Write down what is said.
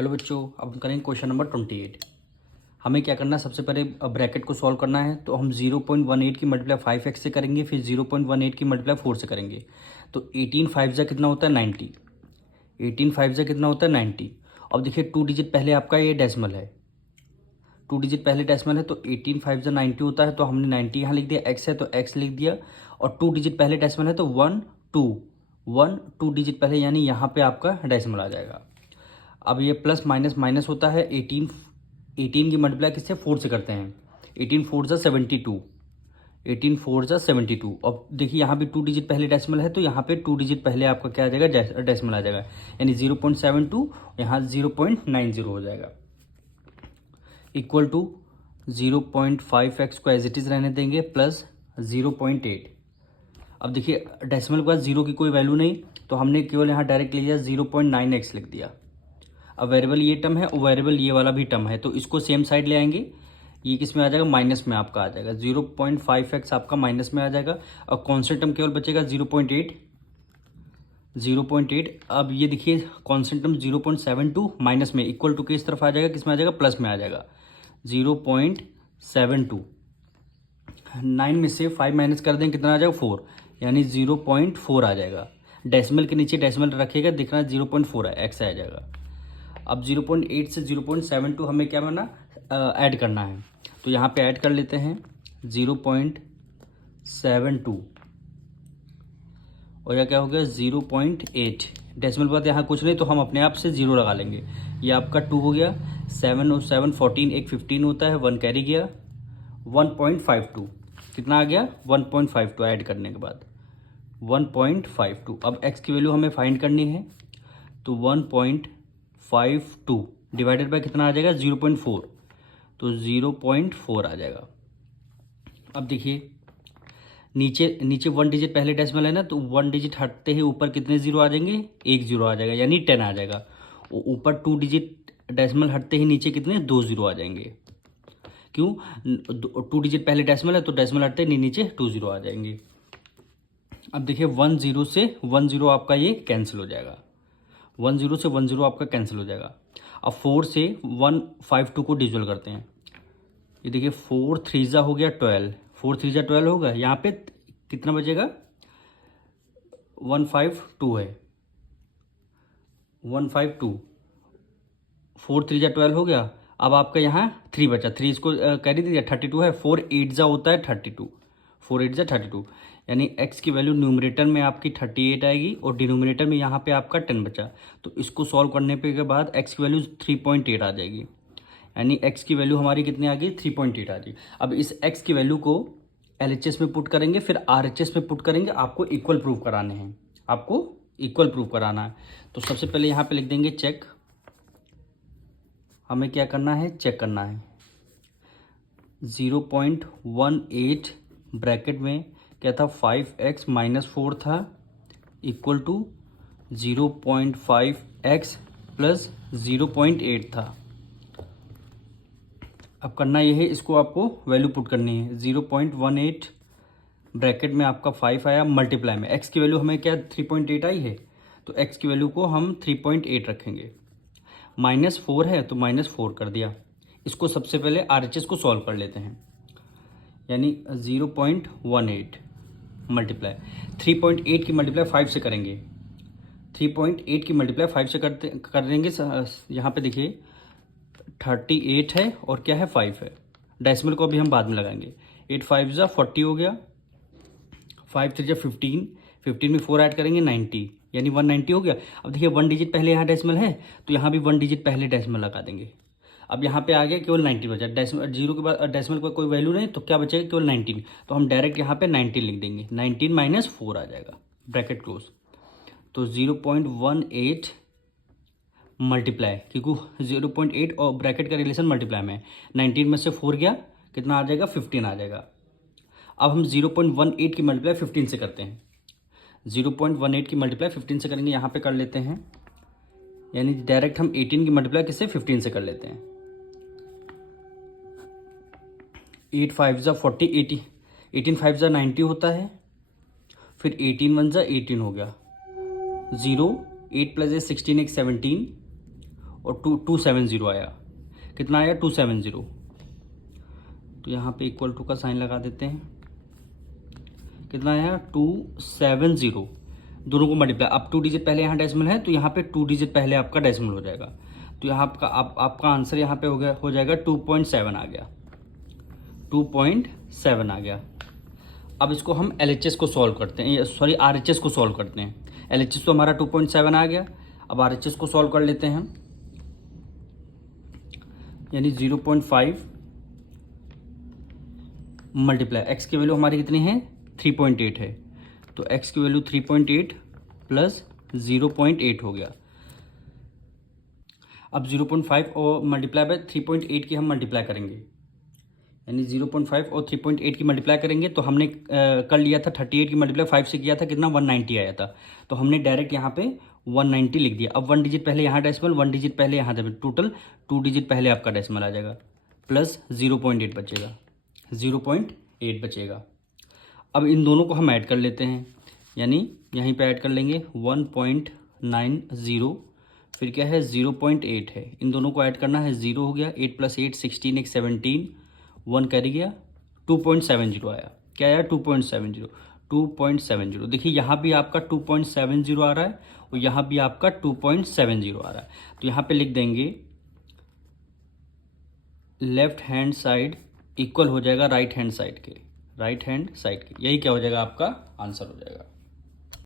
Hello बच्चों, अब हम करेंगे क्वेश्चन नंबर 28। हमें क्या करना है, सबसे पहले ब्रैकेट को सॉल्व करना है। तो हम 0.18 की मल्टीप्लाई 5x से करेंगे, फिर 0.18 की मल्टीप्लाई 4 से करेंगे। तो 18 5 जा कितना होता है 90। 18 5 जा कितना होता है 90। अब देखिए 2 डिजिट पहले आपका ये डेसिमल है, 2 डिजिट पहले डेसिमल है, तो 18 5 जा 90 होता है। तो हमने 90 यहाँ लिख दिया, x है तो x लिख दिया, और 2 डिजिट पहले डेसिमल है तो 1 डिजिट पहले, यानी यहाँ पे आपका डेसिमल आ जाएगा। अब ये प्लस माइनस माइनस होता है। 18 की मल्टीप्लाई किससे 4 से करते हैं। 18 4 जा 72, 18 4 जा 72। अब देखिए यहाँ भी 2 डिजिट पहले डेसिमल है, तो यहाँ पे 2 डिजिट पहले आपका क्या आ जाएगा, डेसिमल आ जाएगा, यानी 0.72, यहाँ 0.90 हो जाएगा। इक्वल टू 0.5x को एज इट इज़ रहने देंगे, प्लस 0.8। अब देखिए डेसिमल के बाद जीरो की कोई वैल्यू नहीं, तो हमने केवल यहाँ डायरेक्ट लिया 0.9x लिख दिया। अब वेरिएबल ये टर्म है और वेरिएबल ये वाला भी टर्म है, तो इसको सेम साइड ले आएंगे। ये किस में आ जाएगा, माइनस में आपका आ जाएगा। 0.5x आपका माइनस में आ जाएगा, और कॉन्स्टेंट टर्म केवल बचेगा 0.8। अब ये देखिए कॉन्स्टेंट टर्म 0.72 माइनस में, इक्वल टू के इस तरफ आ जाएगा, किस में आ जाएगा, प्लस में आ जाएगा। 0.72, 9 में से 5 माइनस कर दें कितना आ जाएगा, 4, यानी 0.4 आ जाएगा। डेसिमल के नीचे डेसिमल रखिएगा, दिखना 0.4 है, एक्स आ जाएगा। अब 0.8 से 0.72 हमें क्या करना, ऐड करना है। तो यहाँ पे ऐड कर लेते हैं 0.72, और यह क्या हो गया 0.8। डेसिमल के बाद यहाँ कुछ नहीं, तो हम अपने आप से 0 लगा लेंगे। ये आपका 2 हो गया, 7 और 7 14, एक 15 होता है, 1 कैरी गया, 1.52 कितना आ गया, 1.52 ऐड करने के बाद 1.52। अब x की वैल्यू हमें फाइंड करनी है, तो 1.52 डिवाइडेड बाय कितना आ जाएगा, 0.4, तो 0.4 आ जाएगा। अब देखिए नीचे 1 डिजिट पहले डेसिमल है ना, तो 1 डिजिट हटते ही ऊपर कितने जीरो आ जाएंगे, एक जीरो आ जाएगा, यानी 10 आ जाएगा। ऊपर 2 डिजिट डेसिमल हटते ही नीचे कितने 2 जीरो आ जाएंगे। क्यों, 2 डिजिट पहले डेसिमल है, तो डेसिमल हटते ही नीचे 2 जीरो आ जाएंगे। अब देखिए 1 0 से 1 0 आपका ये कैंसिल हो जाएगा, 1 0 से 1 0 आपका कैंसिल हो जाएगा। अब 4 से 152 को डिविजल करते हैं। ये देखिए 4 3 जा हो गया 12, 4 3 जा 12 होगा। यहाँ पे कितना बचेगा, 152 है, 152, 4 3 जा 12 हो गया। अब आपका यहाँ 3 बचा, 3 इसको कैरी दीजिए, 32 है, 4 8 जा होता है 32, 4 8 जा 32, यानी x की वैल्यू न्यूमरेटर में आपकी 38 आएगी, और डिनोमिनेटर में यहाँ पे आपका 10 बचा। तो इसको सॉल्व करने पे के बाद x की वैल्यू 3.8 आ जाएगी, यानी x की वैल्यू हमारी कितनी आ गई, 3.8 आ गई। अब इस x की वैल्यू को LHS में पुट करेंगे, फिर RHS में पुट करेंगे। आपको इक्वल प्रूव कराने हैं, आपको इक्वल प्रूव कराना है। तो सबसे पहले यहाँ पे लिख देंगे चेक। हमें क्या करना है, चेक करना है। 0.18 ब्रैकेट में क्या था, 5x माइनस 4 था, इक्वल टू 0.5x प्लस 0.8 था। अब करना ये है, इसको आपको वैल्यू पुट करनी है। 0.18 ब्रैकेट में आपका 5 आया, मल्टीप्लाई में x की वैल्यू हमें क्या 3.8 आई है, तो x की वैल्यू को हम 3.8 रखेंगे। -4 है तो -4 कर दिया। इसको सबसे पहले RHS को सॉल्व कर लेते हैं, यानी 0.18 मल्टीप्लाई 3.8 की मल्टीप्लाई 5 से करेंगे, 3.8 की मल्टीप्लाई 5 से कर देंगे। यहाँ पे देखिए 38 है और क्या है 5 है। डेसिमल को अभी हम बाद में लगाएंगे। 8 5 जा 40 हो गया, 5 3 जा 15, 15 में 4 ऐड करेंगे 90, यानी 190 हो गया। अब देखिए 1 डिजिट पहले यहाँ डेसिमल है, तो यहाँ भी 1 डिजिट पहले डेसिमल लगा देंगे। अब यहाँ पे आ गया केवल 90 बचा, डेसिमल जीरो के बाद डेसिमल का कोई वैल्यू नहीं, तो क्या बचेगा, केवल 19। तो हम डायरेक्ट यहाँ पे 19 लिख देंगे, 19 माइनस 4 आ जाएगा, ब्रैकेट क्लोज। तो 0.18 मल्टीप्लाई, क्योंकि 0.8 और ब्रैकेट का रिलेशन मल्टीप्लाई में, 19 में से 4 गया, कितना आ जाएगा, 15 आ जाएगा। अब हम 0.18 की मल्टीप्लाई 15 से करते हैं। 0.18 की मल्टीप्लाई 15 से करेंगे, यहाँ पे कर लेते हैं, यानी डायरेक्ट हम 18 की मल्टीप्लाई किससे 15 से कर लेते हैं। 8 5 जा 40, 18 5 जा 90 होता है, फिर 18 1 जा 18 हो गया, 0 8 प्लस 16 एक 17, और 270 आया। कितना आया? 270। तो यहाँ पे इक्वल टू का साइन लगा देते हैं। कितना आया? 270। दोनों को मल्टीप्लाई, अब 2 डिजिट पहले यहाँ डेसिमल है तो यहाँ पे 2 डिजिट पहले आपका डेसिमल हो जाएगा। तो यहाँ आपका आंसर यहाँ पे हो जाएगा 2.7 आ गया। 2.7 आ गया। अब इसको हम LHS को सॉल्व करते हैं, सॉरी RHS को सॉल्व करते हैं। LHS तो हमारा 2.7 आ गया। अब RHS को सॉल्व कर लेते हैं हम, यानी 0.5 मल्टीप्लाई, एक्स की वैल्यू हमारी कितनी है? 3.8 है। तो एक्स की वैल्यू 3.8 प्लस 0.8 हो गया। अब 0.5 और मल्टीप्लाई बाय 3.8 की हम मल्टीप्लाई करेंगे, यानी 0.5 और 3.8 की मल्टीप्लाई करेंगे। तो हमने कर लिया था 38 की मल्टीप्लाई 5 से किया था, कितना? 190 आया था। तो हमने डायरेक्ट यहाँ पे 190 लिख दिया। अब 1 डिजिट पहले यहाँ डेसिमल, 1 डिजिट पहले यहाँ डेसिमल, टोटल 2 डिजिट पहले आपका डेसिमल आ जाएगा, प्लस 0.8 बचेगा, 0.8 बचेगा। अब इन दोनों को हम ऐड कर लेते हैं, यानी यहीं पे ऐड कर लेंगे 1.90, फिर क्या है? 0.8 है। इन दोनों को ऐड करना है, 0 हो गया, 8 + 8 16, 1 17, 1 कैरी गया, 2.70 आया। क्या आया? 2.70। 2.70 देखिए, यहाँ भी आपका 2.70 आ रहा है और यहाँ भी आपका 2.70 आ रहा है। तो यहाँ पे लिख देंगे लेफ्ट हैंड साइड इक्वल हो जाएगा राइट हैंड साइड के, राइट हैंड साइड के। यही क्या हो जाएगा? आपका आंसर हो जाएगा।